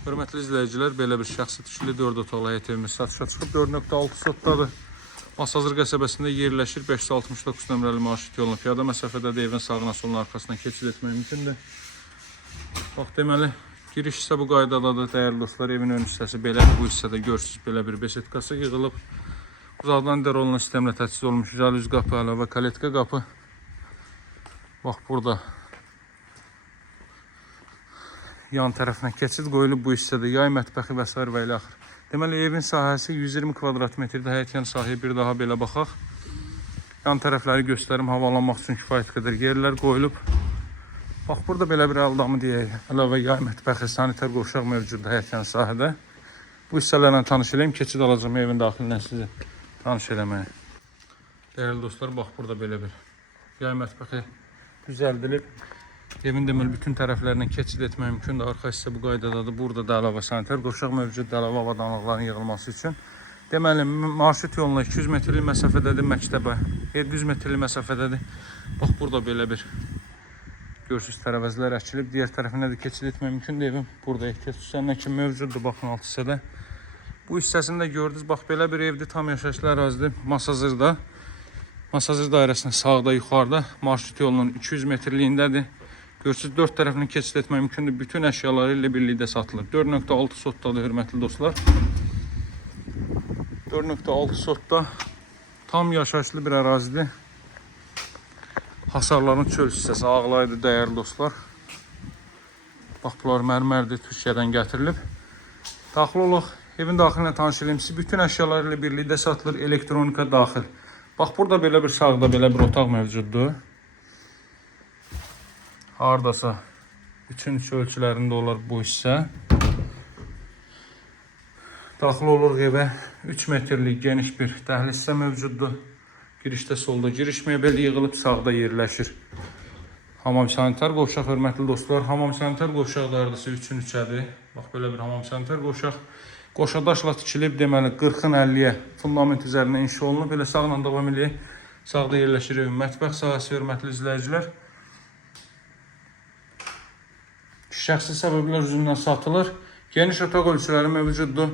Hörmətli izləyicilər, belə bir şəxsi tikili 4 otaqlı həyət evimiz satışa çıxıb 4.6 sotdadır. Masazır qəsəbəsində yerləşir. 569 nömrəli marşrut yoluna piyada məsafədədir. Evin sağına soluna arxasından keçid etmək mümkündür. Bax, deməli, giriş isə bu qaydadadır. Dəyərli dostlar, evin ön hissəsi belədir. Bu hissədə görürsünüz, belə bir besetkası yığılıb. Uzaqdan derolunun sistemlə təchiz olmuş jalüz qapı, əlavə kaletka qapı. Bax, burada yan tərəfinə keçid qoyulub. Bu hissədə yay mətbəxi və s. və ilə axır. Deməli, evin sahəsi 120 kvadrat metrdir. Həyətyan sahəyə bir daha belə baxaq. Yan tərəfləri göstərim, havalanmaq üçün kifayət qədər yerlər qoyulub. Bax, burada belə bir əldamı deyək. Əlavə yay mətbəxi, sanitar qovşaq mövcuddur həyətyan sahədə. Bu hissələrlə tanış eləyim. Keçid alacağım evin daxilindən sizi tanış eləməyə. Dəyərli dostlar, bax, burada belə bir yay mətbəxi düzəldilib. Evin deməli bütün tərəflərindən keçid etmək mümkündür. Arxa hissə bu qaydadadır. Burada da əlavə sanitar qovşaq mövcuddur, əlavə avadanlıqların yığılması üçün. Deməli, marşrut yoluna 200 metrlik məsafədədir, məktəbə 700 metrlik məsafədədir. Bax, burada belə bir görsüz tərəvəzlər əkilib. Digər tərəfinə də keçid etmək mümkündür. Evin burada ehtiyac hissəsinə kimi mövcuddur. Baxın, alt hissədə. Bu hissəsində gördünüz, bax, belə bir evdir. Tam yaşayışlı ərazidir. Masazırda. Masazır dairəsinin sağda, yuxarıda marşrut yolunun 200 metrliyindədir. Görürsünüz, 4 tərəfini keçid etmək mümkündür. Bütün əşyaları ilə birlikdə satılır. 4.6 sotdadır, hörmətli dostlar. 4.6 sotda tam yaşayışlı bir ərazidir. Hasarların çöl hissəsi ağlaydı, dəyərli dostlar. Bax, bunlar mərmərdir, Türkiyədən gətirilib. Daxil olaq, evin daxilinə tanış edeyim. Bütün əşyaları ilə birlikdə satılır, elektronika daxil. Bax, burada belə bir sağda belə bir otaq mövcuddur. Haradasa 3-3 ölçülərində olar bu hissə. Daxil oluruq evə. 3 metrlik geniş bir dəhliz hissə mövcuddur. Girişdə solda giriş mebeli yığılıb, sağda yerləşir. Hamam sanitar qovşaq, hörmətli dostlar. Hamam sanitar qovşaq dairəsi 3-ün 3-ədir. Bax, belə bir hamam sanitar qovşaq. Qoşadaşla tikilib, deməli 40-ın 50-yə fundament üzərində inşa olunub. Belə sağla davam eləyək. Sağda yerləşir evin mətbəx sahəsi, hörmətli izləyicilər. Şəxsi səbəblər üzündən satılır. Geniş otaq ölçüləri mövcuddur.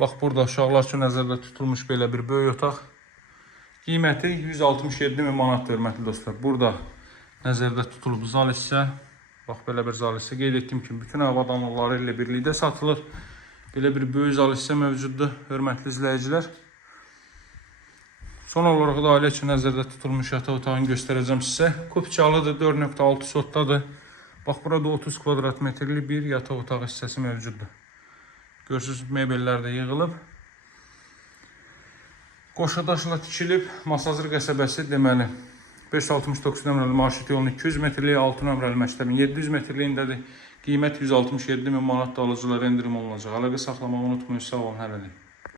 Bax, burada uşaqlar üçün nəzərdə tutulmuş belə bir böyük otaq. Qiyməti 167.000 manatdır, hörmətli dostlar. Burada nəzərdə tutulub zal hissə. Bax, belə bir zal hissə. Qeyd etdim ki, bütün avadanlıqları ilə birlikdə satılır. Belə bir böyük zal hissə mövcuddur, hörmətli izləyicilər. Son olaraq da ailə üçün nəzərdə tutulmuş yataq otağını göstərəcəm sizə. Kupçalıdır, 4.6 sotdadır. Bax, burada 30 kvadrat metrli bir yataq otağı hissəsi mövcuddur. Görürsünüz, mebellər də yığılıb. Qoşadaşla tikilib, Masazır qəsəbəsi deməli 569 nömrəli marşrut yolunun 200 metrliyi, 6 nömrəli məktəbin 700 metrliyindədir. Qiymət 167.000 manat da alıcılara endirim olunacaq. Əlaqə saxlamağı unutmayın, sağ olun, hələ edin.